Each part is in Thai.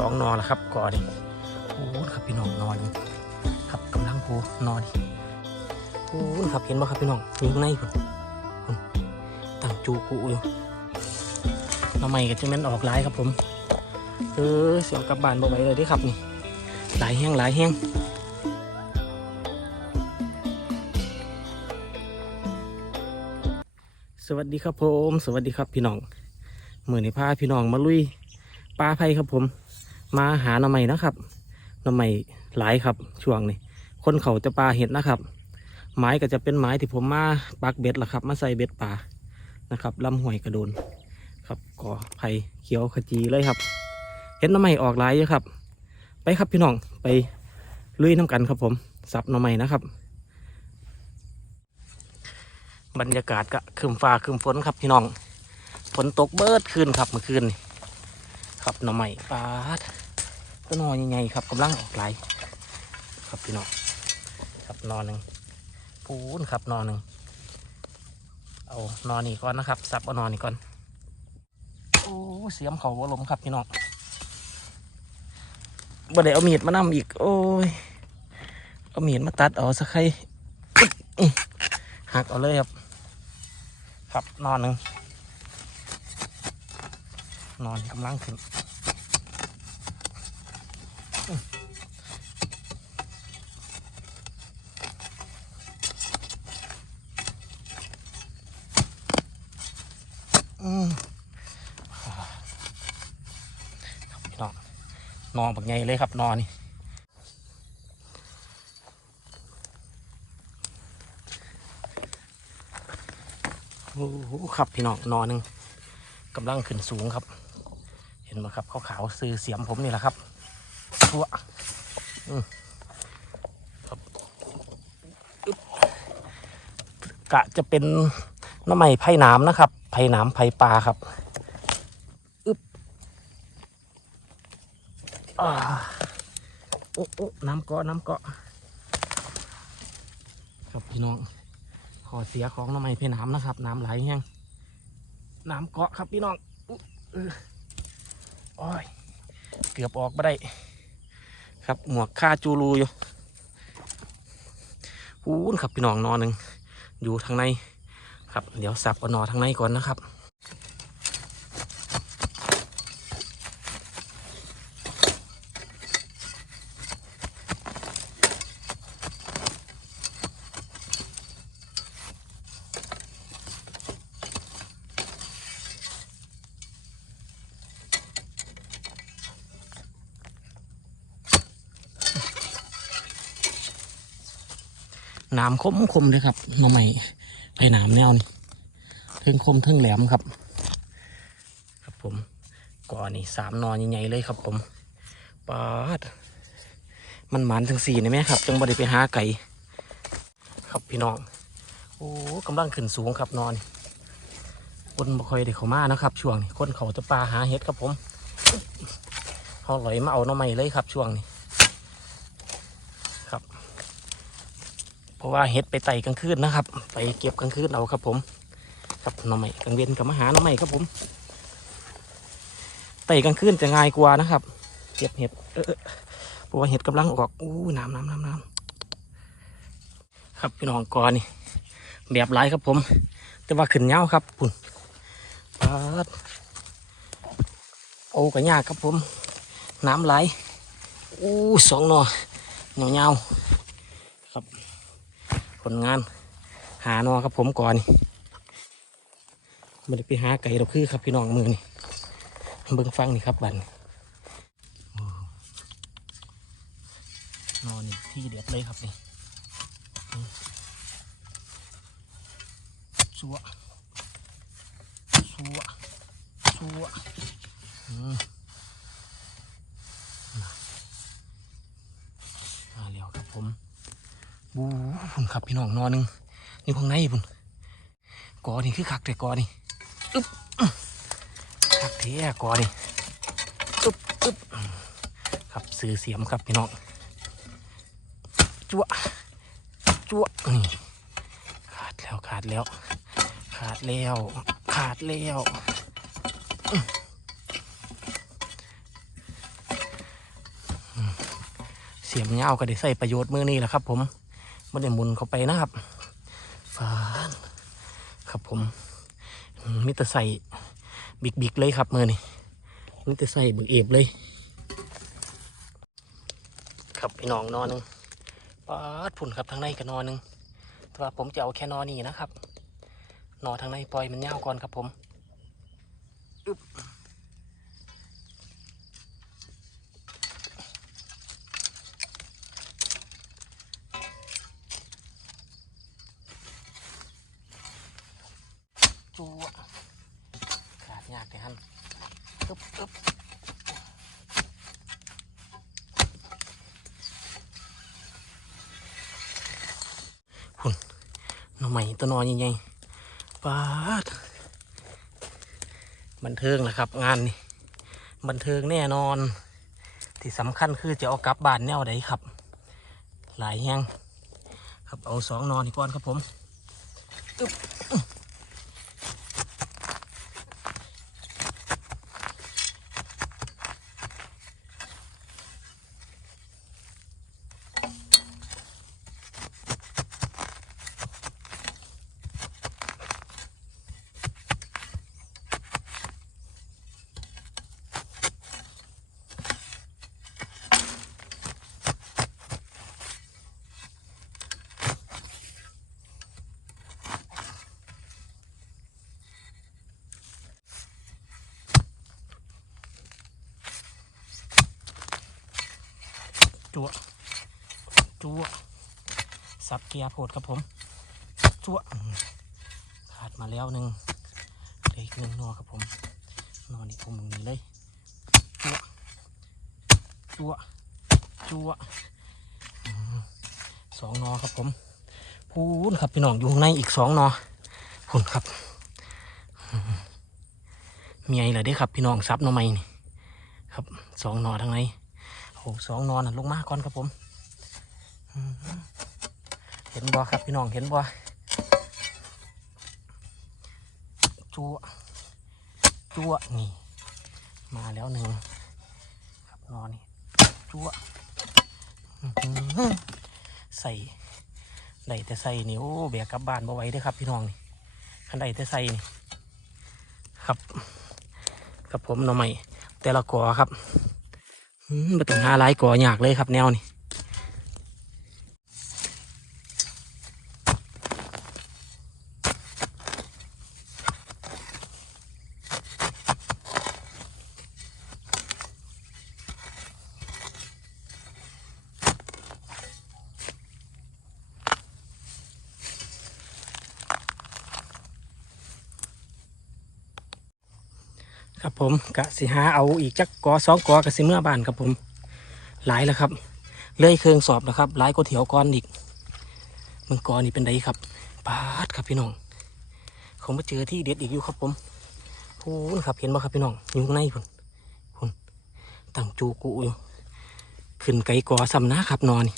สองนอนแล้วครับก่อนนี่โอ้ครับพี่น้องนอนครับกำลังพูนอนโอ้ครับเห็นบ่ครับพี่น้องอยู่ข้างในคุณคุณตั้งจูกูอยู่น้ำใหม่ก็จะแม่นออกหลายครับผม เออเสียวกลับบ้านบ่ไหวเลยเด้ครับนี่หลายแห้งหลายแห้งสวัสดีครับผม สวัสดีครับพี่น้องมือนี้าพี่น้องมาลุยปลาไผ่ครับผม มาหาหน่อไม้นะครับหน่อไม้หลายครับช่วงนี้คนเขาจะปลาเห็ดนะครับไม้ก็จะเป็นไม้ที่ผมมาปักเบ็ดละครับ มาใส่เบ็ดปลานะครับลำห้วยกระโดนครับก่อไผ่เขียวขจีเลยครับ เห็นหน่อไม้ออกหลายเยอะครับ ไปครับพี่น้องไปลุยน้ำกันครับผมสับหน่อไม้นะครับ บรรยากาศก็คืมฟ้าคืมฝนครับพี่น้องฝนตกเบิดคืนครับเมื่อคืนนี่ครับหน่อไม้ปลาด ก็นอนยังไงครับกำลังออกหลายครับพี่น้องครับนอนหนึ่งปูนครับนอนหนึ่งเอานอนนี่ก่อนนะครับสับเอานอนนี่ก่อนโอ้เสียมเขาวัลมครับพี่น้องบ่ได้เอามีดมานำอีก โอ้ยเอามีดมาตัดเอาสักใครหักเอาเลยครับ ครับนอนหนึ่งนอนกำลังขึ้น อืมครับพี่น้องนอนแบบไงเลยครับนอนนี่โอ้โหครับพี่น้องนอนหนึ่งกำลังขึ้นสูงครับ เห็นไหมครับขาวขาวๆซื้อเสียมผมนี่แหละครับทั่วกะจะเป็นน้ำใหม่ไผ่น้ำนะครับ ไผ่น้ำไผ่ปลาครับอึบอ่าโอ้โอ้น้ำเกาะน้ำเกาะครับพี่น้อง ขอเสียของน้ำไม้เพน้ำนะครับ น้ำไหลแห้งน้ำเกาะครับพี่น้องเออโอ้ยเกือบออกมาได้ ครับหมวกค่าจูรูอยู่พูนครับพี่น้องนอนหนึ่งอยู่ทางใน ครับ เดี๋ยวสับเอานอทางในก่อนนะครับน้ำคมคมเลยครับหน้ำใหม่ ไปหน้ำแนวนี่เทิงคมเทิงแหลมครับ ครับผมก่อนนี่สามนอนใหญ่ๆเลยครับผมปาดมันหมันทั้งสี่นี่ไหมครับจังบด้ไปหาไก่ครับพี่น้องโอ้กำลังขึ้นสูงครับนอนคนบ่ค่อยได้เขามานะครับ ช่วงนี้คนเขาจะปลาหาเห็ดครับผมเขาลอยมาเอาหน้ำใหม่เลยครับช่วงนี้ เพราะว่าเห็ดไปไต่กลางคืนนะครับ ไปเก็บกลางคืนเอาครับ ผมครับหน่อไม้กลางเวนกับมหาหน่อไม้ครับผมไต่กลางคืนจะง่ายกว่านะครับเก็บเห็ดเออเพราะว่าเห็ดกำลังออกอู้น้ำน้ำน้ำน้ำครับพี่น้องกอนี่แบบไรครับผม แต่ว่าขึ้นเงาวครับปุ่นปาดโอ้กระยากครับผม น้ำไหลอู้สองหนอเงาๆครับ ผลงาน หานอครับผมก่อนนี่ไม่ได้ไปหาไก่เราคือครับพี่น้องมือนี่เบิ่งฟังนี่ครับบันโอ้นอนนี่ที่เด็ดเลยครับนี่นี่ชัวชัวชัวอืมมาแล้วครับผม บูพุ่นครับพี่น้องนอนหนึ่งนี่ข้างในพุ่นกอนี่คือคักแต่กอนี่อึ๊บอื้อคักเท่กอนี่อึ๊บอึ๊บครับซื้อเสียมครับพี่น้องจั่วจั่วนี่ขาดแล้วขาดแล้ว ขาดแล้ว ขาดแล้วเสียมเงาก็ได้ใส่ประโยชน์มือนี้แหละครับผม ไม่ได้หมุนเข้าไปนะครับฟานครับผมอืมมิตรใส่บิกๆเลยครับมือนี่มิตรใส่บึกเอบเลย ครับพี่น้องนอนหนึ่งปาดผุ่นครับทางในก็นอนหนึ่งแต่ว่าผมจะเอาแค่นอนนี้นะครับนอนทางในปล่อยมันเงาวก่อนครับผม จัวขาดยากเลยฮันอึ๊บอึ๊บหุ่นน่อใหม่ตัวนอนยังไงปาดบันเทิงแหละครับ งานนี่บันเทิงแน่นอน ที่สำคัญคือจะเอากลับบ้านแนวใดครับ หลายแห้งครับเอาสองนอนอีกก่อนครับผมอึ๊บจั่วจั่ว สับเกียร์โพดครับผมจั่วขาดมาแล้วหนึ่งเหลืออีกหนึ่งนอครับผมนอนอีกผมมึงนี้เลยจั่วจั่วจั่วสองนอครับผมพูนครับพี่น้องอยู่ข้างในอีกสองนอพูนครับอืมมีไงล่ะเด้ครับ พี่น้องซับนอไม่นี่ครับสองนอทั้งในโอ้สองนอนลงมาก่อนครับผมอืม เห็นบ่ครับพี่น้องเห็นบ่จั่วจั่วนี่ มาแล้วหนึ่งครับนอนนี่จั่วใส่ได้แต่ใส่นี่โอ้แบกกลับบ้านบ่ไหว้เด้อครับ พี่น้องนี่ขันได้แต่ใส่นี่ครับครับผมหน่อใหม่แต่ละกอครับอืมไปต้องหาหลายก่ออยากเลยครับแนวนี่ ครับผมกะสิหาเอาอีกจักกอสองกอกะสิเมื่อบ้านครับผม หลายแล้วครับเลื่อยเครื่องสอบนะครับหลายก็เถียวก้อนอีกมันกอนี่เป็นไดครับปาดครับพี่น้องคงมาเจอที่เด็ดอีกอยู่ครับผมพูนครับเห็นบ่ครับพี่น้องอยู่ข้างในพุ่นพุ่นตั้งจูกูอยู่ขึ้นไกลกอซ้ำนะครับนอนนี่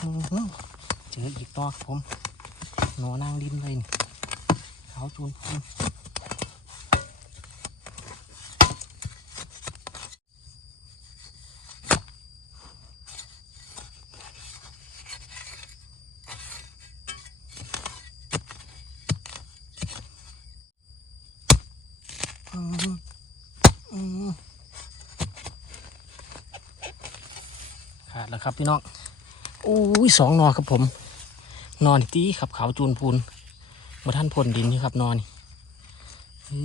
เจออีกตัวครับผมหนอนางดินเลยนี่ขาวจูนพูนอืมอืมขาดแล้วครับพี่น้อง อู้ยสองนอครับผม นอนตีขับขาวจูนพูนมาท่านพ่นดินนี่ครับนอนอื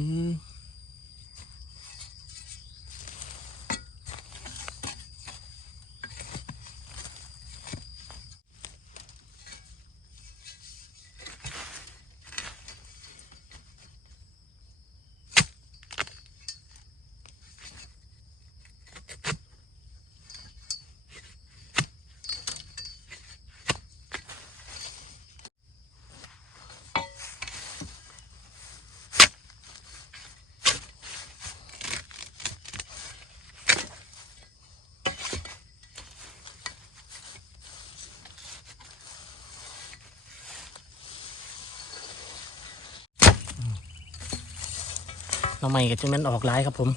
ฮ้ยหน้ำใหม่ก็จะแม่นออกหลายครับผม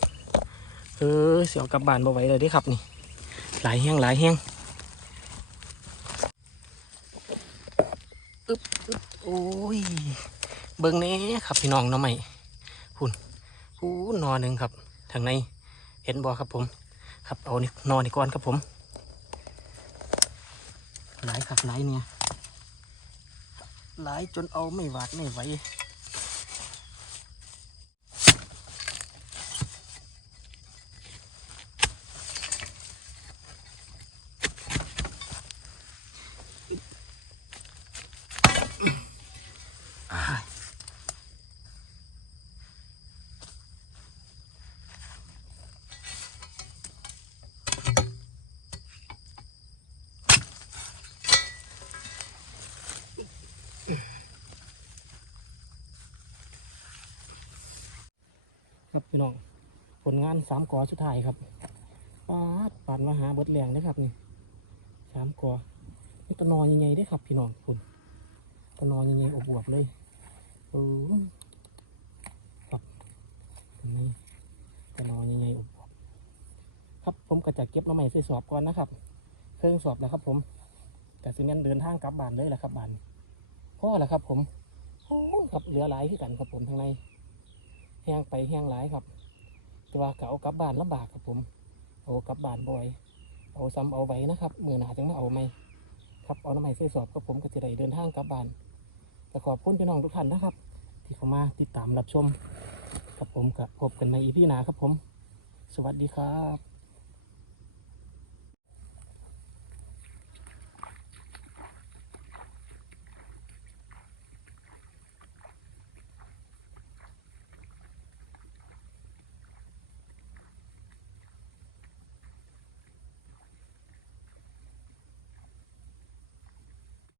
เออเสียวกลับบ้านบ่ไหวเลยดิครับนี่ หลายแห้งหลายแห้งอึ๊บอึ๊บโอ้ย เบิ่งนี้ครับพี่น้องน้ำใหม่หุ่นหูนอนหนึ่งครับทางในเห็นบ่ครับผม ครับเอานี่นอนนี่ก่อนครับผม หลายครับหลายเนี่ยหลายจนเอาไม่หวาดไม่ไหว ครับพี่น้องผลงานสามกอสุดท้ายครับปาดปาดมาหาเบิดแรงเลยครับนี่สามกอนี่ตะนอนยังไงได้ครับ พี่น้องคุณตะนอนยังไงอบอวบเลยเออครับตรงนี้ตะนอนยังไงอบอวบครับผมก็จะเก็บน้ำใหม่ใส่สอบก่อนนะครับ เครื่องสอบแล้วครับ ผมแต่สิแม่นเดินทางกลับบ้านเลยแหละครับบ้านพ่อแหละครับ ผมโอ้ครับเหลือหลายที่กันครับผมทางใน ห้งไปแห้งหลายครับ แต่ว่าก็เอากลับบ้านลำบากครับผม เอากลับบ้านบ่อย เอาซ้ำเอาไว้นะครับมือหนาจังมาเอาไหมครับเอาน้ำใหม่ใส่สอบกับผมก็จะได้เดินทางกลับบ้านก็ขอบคุณพี่น้องทุกท่านนะครับ ที่เข้ามาติดตามรับชมกับผมกับพบกันในอีพีหนาครับผม สวัสดีครับ